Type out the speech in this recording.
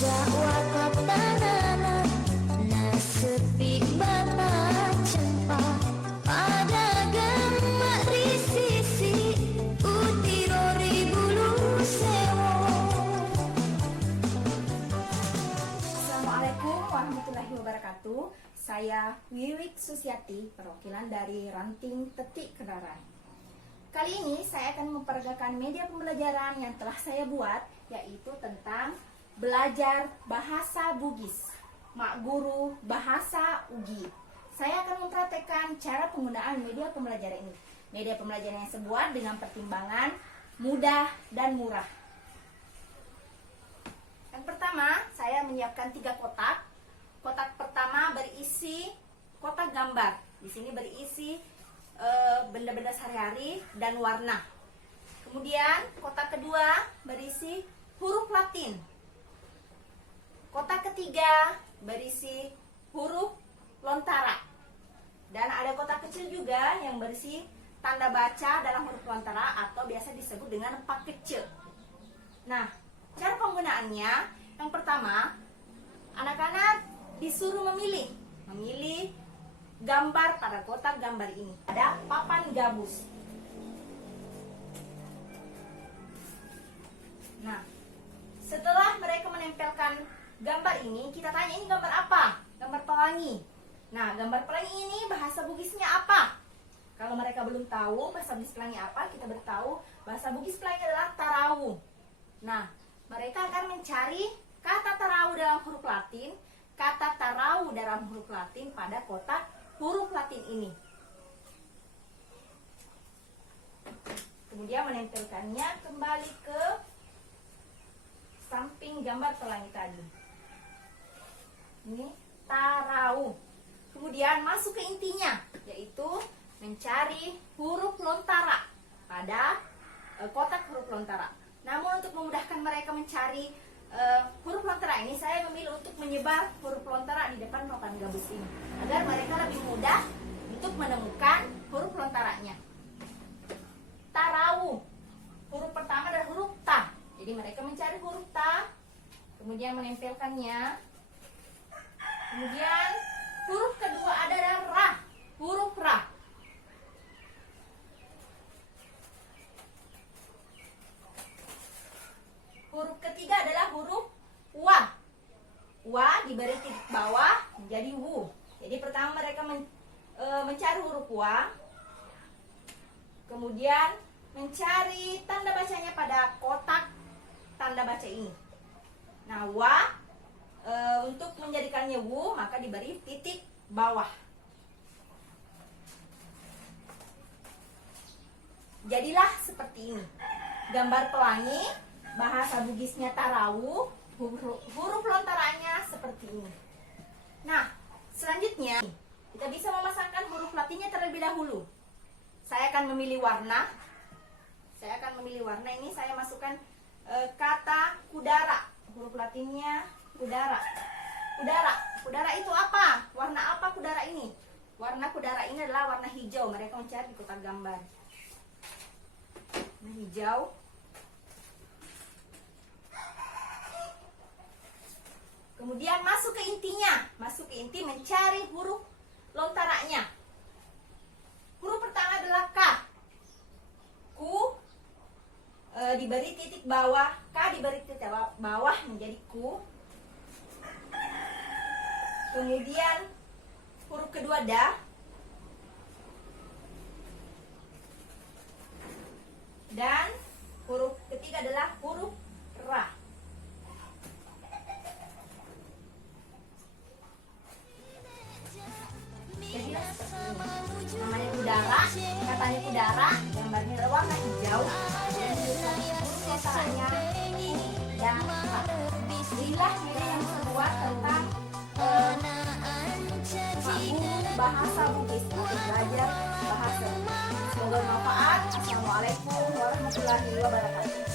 Assalamualaikum warahmatullahi wabarakatuh. Saya Wiwik Susiati, perwakilan dari Ranting Tetik Kedarai. Kali ini saya akan memperagakan media pembelajaran yang telah saya buat, yaitu tentang belajar bahasa Bugis, Mak Guru Bahasa Ugi. Saya akan mempraktekkan cara penggunaan media pembelajaran ini. Media pembelajaran yang saya buat dengan pertimbangan mudah dan murah. Yang pertama, saya menyiapkan 3 kotak. Kotak pertama berisi kotak gambar. Di sini berisi benda-benda sehari-hari dan warna. Kemudian kotak kedua berisi huruf Latin. Kotak ketiga berisi huruf lontara. Dan ada kotak kecil juga yang berisi tanda baca dalam huruf lontara atau biasa disebut dengan pak kecil. Nah, cara penggunaannya, yang pertama, anak-anak disuruh memilih gambar pada kotak gambar ini. Ada papan gabus. Nah, setelah mereka menempelkan gambar ini, kita tanya, ini gambar apa? Gambar pelangi. Nah, gambar pelangi ini bahasa Bugisnya apa? Kalau mereka belum tahu bahasa Bugis pelangi apa, kita beritahu bahasa Bugis pelangi adalah tarawu. Nah, mereka akan mencari kata tarawu dalam huruf Latin, kata tarawu dalam huruf Latin pada kotak huruf Latin ini. Kemudian menempelkannya kembali ke samping gambar pelangi tadi. Ini tarawu. Kemudian masuk ke intinya, yaitu mencari huruf lontara pada kotak huruf lontara. Namun untuk memudahkan mereka mencari huruf lontara ini, saya memilih untuk menyebar huruf lontara di depan papan gabus ini, agar mereka lebih mudah untuk menemukan huruf lontaranya. Tarawu. Huruf pertama adalah huruf ta. Jadi mereka mencari huruf ta, kemudian menempelkannya. Kemudian huruf kedua adalah ra. Huruf ra. Huruf ketiga adalah huruf wa. Wa diberi titik bawah menjadi wu. Jadi pertama mereka mencari huruf wa, kemudian mencari tanda bacanya pada kotak tanda baca ini. Nah, wa untuk menjadikannya wu maka diberi titik bawah. Jadilah seperti ini gambar pelangi, bahasa Bugisnya tarawu, huruf lontaranya seperti ini. Nah, selanjutnya kita bisa memasangkan huruf Latinnya terlebih dahulu. Saya akan memilih warna. Ini saya masukkan kata kudara. Huruf Latinnya kudara. Kudara itu apa? Warna apa kudara ini? Warna kudara ini adalah warna hijau. Mereka mencari di kotak gambar. Warna hijau. Kemudian masuk ke intinya. Masuk ke inti mencari huruf lontaranya. Huruf pertama adalah K. Ku diberi titik bawah. K diberi titik bawah menjadi ku. Kemudian huruf kedua da. Dan huruf ketiga adalah huruf ra. Jadilah seperti ini. Namanya kudara, katanya kudara, gambarnya adalah warna hijau, dan tulisannya huruf lontaranya dan ra. Inilah media yang terbuat tentang bahasa Bugis untuk belajar bahasa Bugis. Semoga bermanfaat. Assalamualaikum warahmatullahi wabarakatuh.